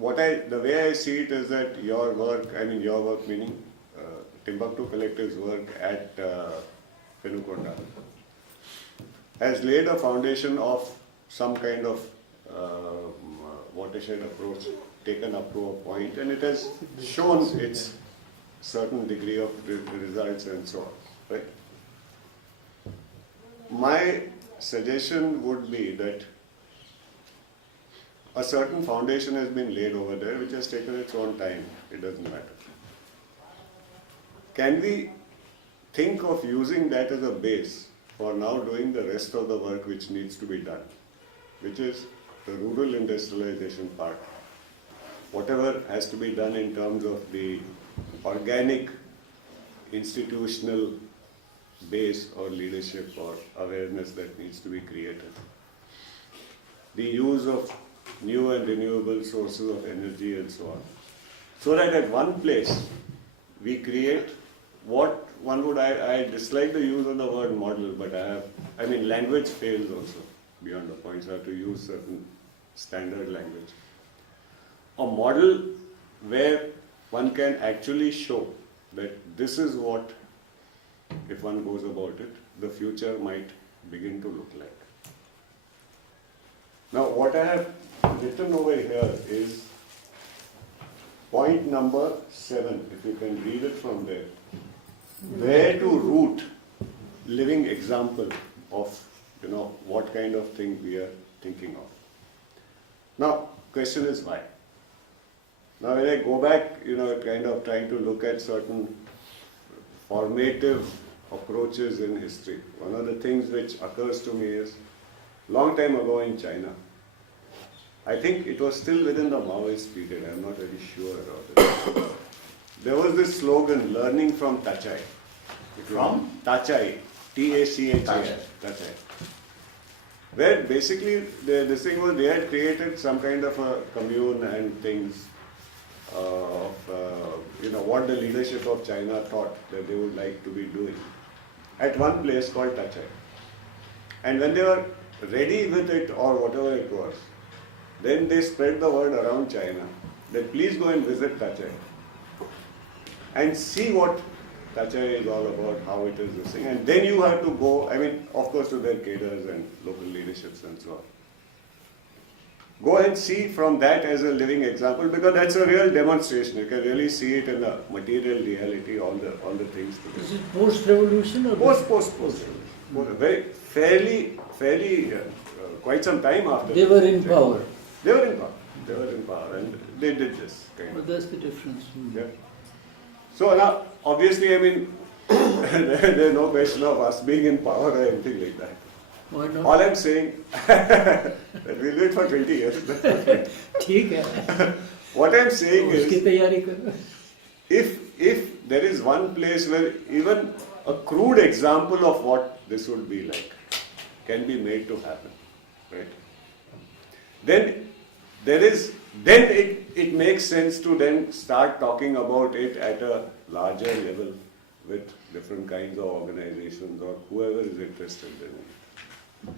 the way I see it is that your work, your work meaning Timbaktu Collective's work at Penukonda, has laid a foundation of some kind of watershed approach taken up to a point, and it has shown its certain degree of results and so on. Right? My suggestion would be that a certain foundation has been laid over there which has taken its own time. It doesn't matter. Can we think of using that as a base for now doing the rest of the work which needs to be done, which is the rural industrialization part? Whatever has to be done in terms of the organic institutional base or leadership or awareness that needs to be created. The use of new and renewable sources of energy and so on. So that at one place we create what one would, I dislike the use of the word model, but language fails also beyond the point, so I have to use certain standard language. A model where one can actually show that this is what, if one goes about it, the future might begin to look like. Now, what I have written over here is point number 7, if you can read it from there. Where to root living example of, what kind of thing we are thinking of. Now, question is why? Now, when I go back, kind of trying to look at certain formative approaches in history, one of the things which occurs to me is, long time ago in China, I think it was still within the Maoist period, I'm not very sure about it. There was this slogan, learning from Tachai. From? Tachai, T-A-C-H-A-I, Tachai. Where basically, this thing was, they had created some kind of a commune and things of, what the leadership of China thought that they would like to be doing at one place called Tachai. And when they were ready with it or whatever it was, then they spread the word around China that please go and visit Tachai and see what Tachai is all about, how it is this thing. And then you have to go, of course to their cadres and local leaderships and so on. Go and see from that as a living example, because that's a real demonstration. You can really see it in the material reality, all the things together. Is it post-revolution or Post-revolution. Very fairly, quite some time after. They were in power. They were in power, and they did this kind But of. that's the difference. Yeah. So now, obviously, there's no question of us being in power or anything like that. Why not? All I'm saying, that we'll do it for 20 years. ठीक है. What I'm saying उसकी is, तैयारी करो. if there is one place where even a crude example of what this would be like can be made to happen, right? Then it makes sense to then start talking about it at a larger level with different kinds of organizations or whoever is interested in it.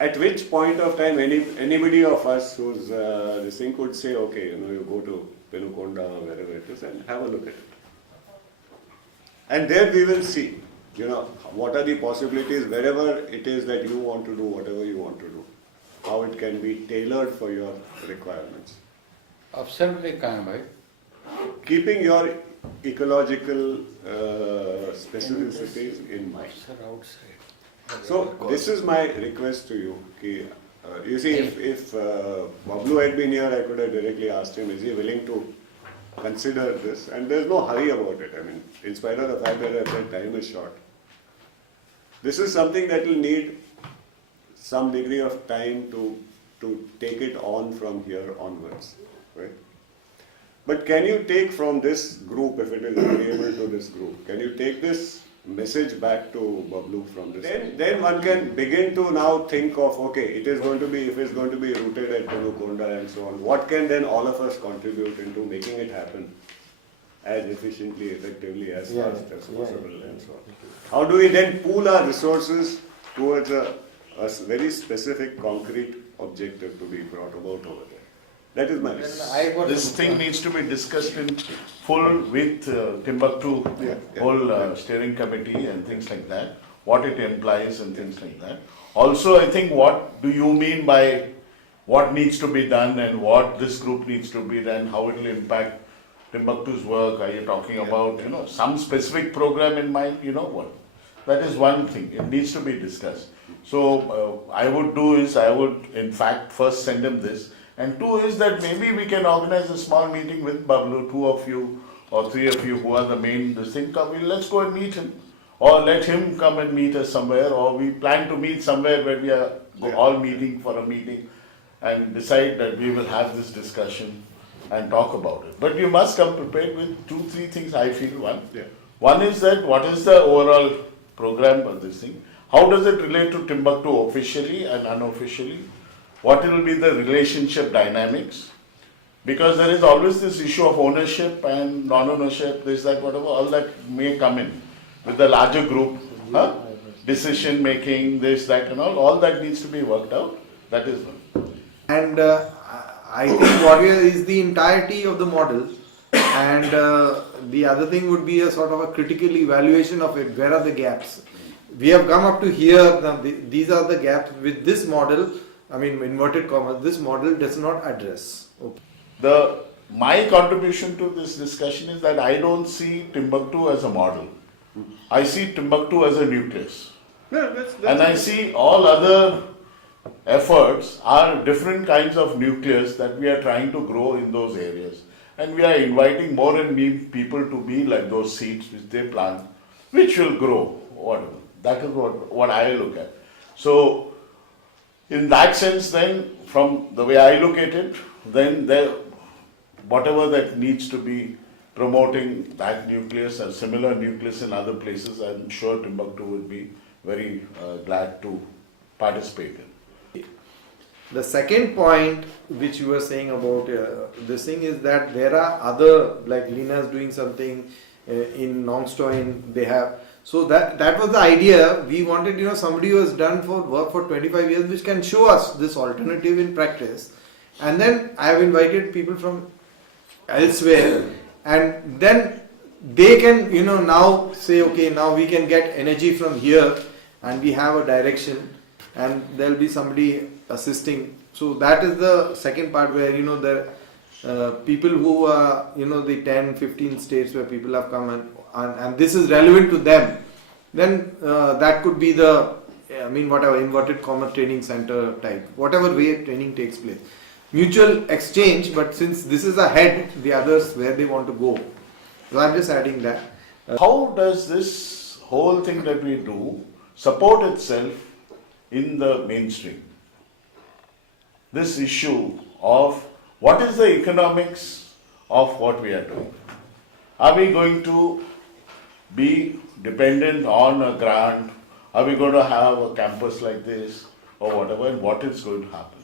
At which point of time anybody of us who's this thing could say, okay, you go to Penukonda or wherever it is and have a look at it. And there we will see, what are the possibilities wherever it is that you want to do whatever you want to do, how it can be tailored for your requirements. Absolutely, Kanbhai. Keeping your ecological specificities in mind. Outside. So this is my request to you. You see, if Bablu had been here, I could have directly asked him, is he willing to consider this? And there's no hurry about it. In spite of the fact that I said time is short. This is something that will need some degree of time to take it on from here onwards, right? But can you take from this group, if it is agreeable to this group, can you take this message back to Bablu from this? Then one can begin to now think of, okay, if it's going to be rooted at Penukonda and so on, what can then all of us contribute into making it happen as efficiently, effectively, as fast as possible and so on. How do we then pool our resources towards a very specific, concrete objective to be brought about over there? That is my Then request. I was. This thing needs to be discussed in full with Timbaktu, Yeah. whole steering committee and things like that, what it implies and things like that. Also, I think what do you mean by what needs to be done and what this group needs to be done, how it will impact Timbaktu's work? Are you talking about, some specific program in mind, what? That is one thing, it needs to be discussed. So, I would in fact first send him this. And two is that maybe we can organize a small meeting with Bablu, 2 of you or 3 of you who are the main, this thing, let's go and meet him. Or let him come and meet us somewhere, or we plan to meet somewhere where we are all meeting for a meeting and decide that we will have this discussion and talk about it. But you must come prepared with 2-3 things, I feel. One is that what is the overall program of this thing? How does it relate to Timbaktu officially and unofficially? What will be the relationship dynamics? Because there is always this issue of ownership and non-ownership, this, that, whatever, all that may come in with the larger group, decision making, this, that and all that needs to be worked out. That is one. And I think Warrior is the entirety of the model, and the other thing would be a sort of a critical evaluation of it. Where are the gaps? We have come up to here, these are the gaps with this model. I mean, inverted commas, this model does not address. Okay. My contribution to this discussion is that I don't see Timbaktu as a model. I see Timbaktu as a nucleus. Yeah, that's And I see all other efforts are different kinds of nucleus that we are trying to grow in those areas. And we are inviting more and more people to be like those seeds which they plant, which will grow, whatever. That is what I look at. So, in that sense then, from the way I look at it, then whatever that needs to be promoting that nucleus and similar nucleus in other places, I'm sure Timbaktu would be very glad to participate in. The second point which you were saying about this thing is that there are other, like Lina is doing something in Nongstoin, they have. So that was the idea. We wanted, somebody who has done work for 25 years, which can show us this alternative in practice. And then I have invited people from elsewhere, and then they can, now say, okay, now we can get energy from here, and we have a direction, and there will be somebody assisting. So that is the second part where, the people who are, the 10, 15 states where people have come and this is relevant to them, then that could be whatever, inverted comma training center type, whatever way training takes place. Mutual exchange, but since this is ahead, the others where they want to go. So I'm just adding that. How does this whole thing that we do support itself in the mainstream? This issue of what is the economics of what we are doing? Are we going to be dependent on a grant? Are we going to have a campus like this or whatever? And what is going to happen?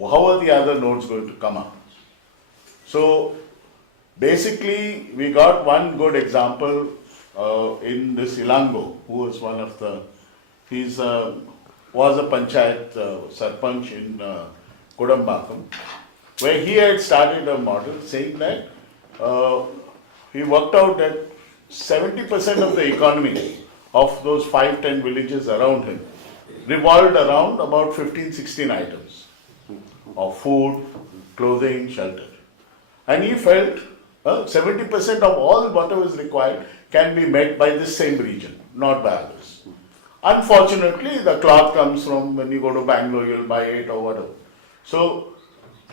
How are the other nodes going to come up? So basically, we got one good example in this Ilango, who was one of the, was a panchayat sarpanch in Kodambakam, where he had started a model saying that he worked out that 70% of the economy of those 5-10 villages around him revolved around about 15-16 items of food, clothing, shelter. And he felt 70% of all whatever is required can be met by this same region, not by others. Unfortunately, the cloth comes from, when you go to Bangalore, you'll buy it or whatever. So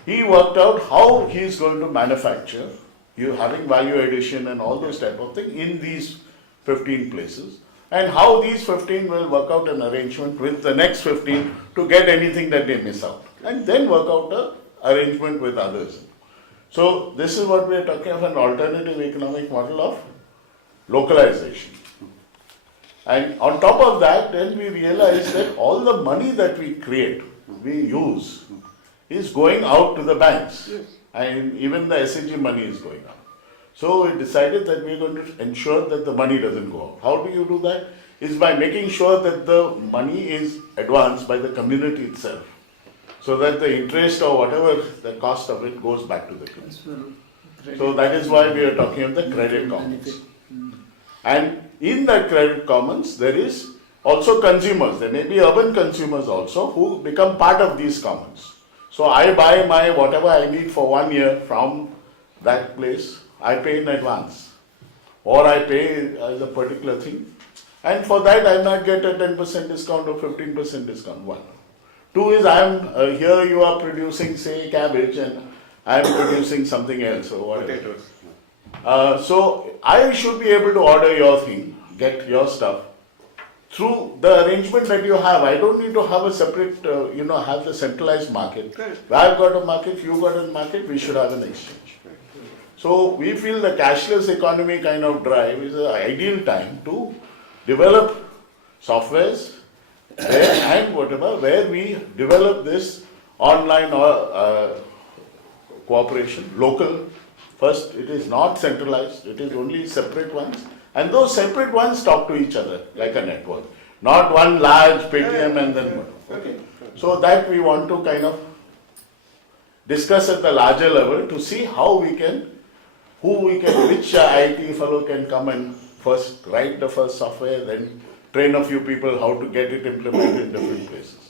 he worked out how he is going to manufacture, you having value addition and all those type of things in these 15 places, and how these 15 will work out an arrangement with the next 15 to get anything that they miss out, and then work out an arrangement with others. So this is what we are talking of, an alternative economic model of localization. And on top of that, then we realize that all the money that we create, we use, is going out to the banks. Yes. And even the SNG money is going out. So we decided that we are going to ensure that the money doesn't go out. How do you do that? Is by making sure that the money is advanced by the community itself. so that the interest or whatever the cost of it goes back to the consumer. So that is why we are talking of the credit commons. And in that credit commons, there is also consumers. There may be urban consumers also who become part of these commons. So I buy my whatever I need for 1 year from that place, I pay in advance. Or I pay as a particular thing. And for that I might get a 10% discount or 15% discount. One. Two is I am here you are producing say cabbage and I am producing something else or whatever. Potatoes. So I should be able to order your thing, get your stuff through the arrangement that you have. I don't need to have a separate, have the centralized market. Correct. I've got a market, you got a market, we should have an exchange. So we feel the cashless economy kind of drive is an ideal time to develop softwares and whatever, where we develop this online or cooperation, local. First, it is not centralized, it is only separate ones. And those separate ones talk to each other like a network. Not one large Paytm and then what. Okay. So that we want to kind of discuss at the larger level to see how we can, which IT fellow can come and first write the first software, then train a few people how to get it implemented in different places.